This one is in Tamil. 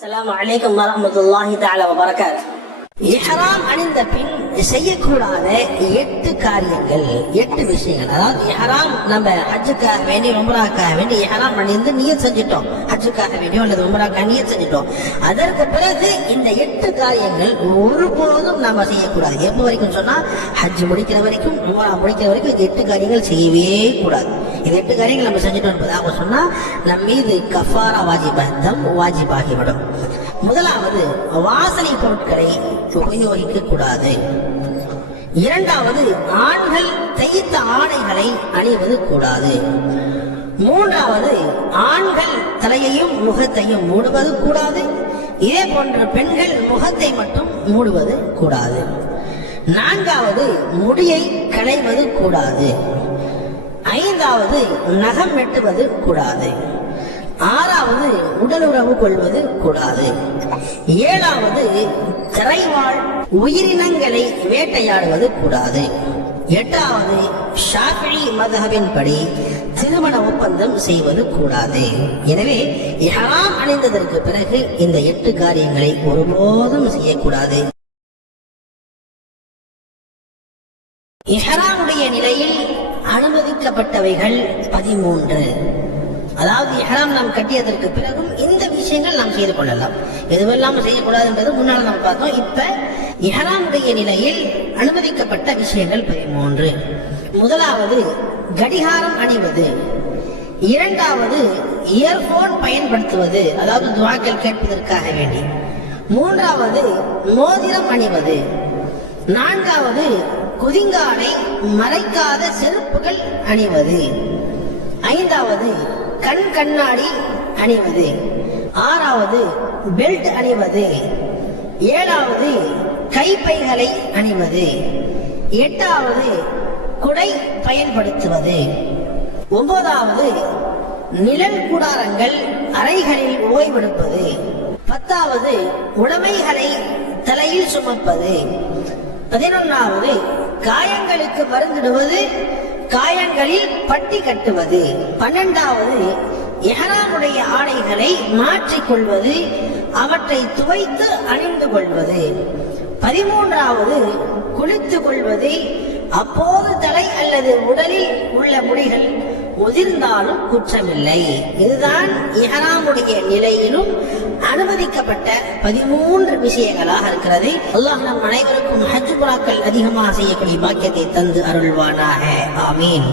அஸ்ஸலாமு அலைக்கும் வரஹ்மத்துல்லாஹி தஆலா வபரகாத்துஹு. இஹ்ராம் அணிந்த பின் செய்யக்கூடாத 8 காரியங்கள், 8 விஷயங்கள். அதாவது இஹ்ராம் நம்ம ஹஜ்ஜுக்காக வேண்டி உம்ராக்காக வேண்டி இஹ்ராம் அணிந்து நியத் செஞ்சிட்டோம், ஹஜ்ஜுக்காக வேண்டியோ அல்லது உம்ராக்காக நியத் செஞ்சிட்டோம். அதற்கு பிறகு இந்த 8 காரியங்கள் ஒருபோதும் நம்ம செய்யக்கூடாது. எப்போ வரைக்கும் சொன்னா ஹஜ் முடிக்கிற வரைக்கும், உம்ரா முடிக்கிற வரைக்கும் இந்த 8 காரியங்கள் செய்யவே கூடாது. இந்த 8 காரியங்கள் நம்ம செஞ்சுட்டோம் என்பதாக சொன்னா நம் மீது கஃபாரா வாஜிபம் வாஜிபாகிவிடும். முதலாவது, வாசனை பொருட்களை உபயோகிக்க கூடாது. இரண்டாவது, ஆண்கள் தைத்த ஆடைகளை அணிவது கூடாது. மூன்றாவது, ஆண்கள் தலையையும் முகத்தையும் மூடுவது கூடாது. இதே போன்ற பெண்கள் முகத்தை மட்டும் மூடுவது கூடாது. நான்காவது, முடியை களைவது கூடாது. ஐந்தாவது, நகம் வெட்டுவது கூடாது. ஆறாவது, உடலுறவு கொள்வது கூடாது. ஏழாவது, திரைவாழ் உயிரினங்களை வேட்டையாடுவது கூடாது. எட்டாவது, ஷாஃபிஈ மذஹபின் படி திருமண ஒப்பந்தம் செய்வது கூடாது. எனவே இஹ்ராம் அணிந்ததற்கு பிறகு இந்த 8 காரியங்களை ஒருபோதும் செய்யக்கூடாது. இஹ்ராமுடைய நிலையில் அனுமதிக்கப்பட்டவைகள் 13. அதாவது இஹ்ராம் நாம் கட்டியதற்கு பிறகும் இந்த விஷயங்கள் நாம் செய்து கொள்ளலாம். எதுவெல்லாம் செய்யக்கூடாதுன்றது முன்னால் நாம் பார்த்தோம். இப்ப இஹ்ராமுடைய நிலையில் அனுமதிக்கப்பட்ட விஷயங்கள் 13. முதலாவது, கடிகாரம் அணிவது. இரண்டாவது, இயர்போன் பயன்படுத்துவது, அதாவது துஆக்கள் கேட்பதற்காக வேண்டி. மூன்றாவது, மோதிரம் அணிவது. நான்காவது, குதிங்காலை மறைக்காத செருப்புகள் அணிவது. ஐந்தாவது, கண் கண்ணாடி அணிவது. ஆறாவது, பெல்ட் அணிவது. ஏழாவது, கைப்பைகளை அணிவது. எட்டாவது, குடை பயன்படுத்துவது. 9வது, நிழல் கூடாரங்கள் அறைகளில் ஓய்வெடுப்பது. 10வது, உடைமைகளை தலையில் சுமப்பது. 11வது, காயங்களுக்கு மருந்திடுவது, காயங்களில் பட்டி கட்டுவது. 12வது, இஹ்ராமுடைய ஆடைகளை மாற்றிக்கொள்வது, அவற்றை துவைத்து அணிந்து கொள்வது. 13வது, குளித்துக் கொள்வது. அப்போது தலை அல்லது உடலில் உள்ள முடிகள் உதிர்ந்தாலும் குற்றமில்லை. இதுதான் இஹ்ராமுடைய நிலையிலும் அனுமதிக்கப்பட்ட 13 விஷயங்களாக இருக்கிறது. அல்லாஹ் நம் அனைவருக்கும் ஹஜ் உம்ராக்கள் அதிகமாக செய்யக்கூடிய பாக்கியத்தை தந்து அருள்வானாக. ஆமீன்.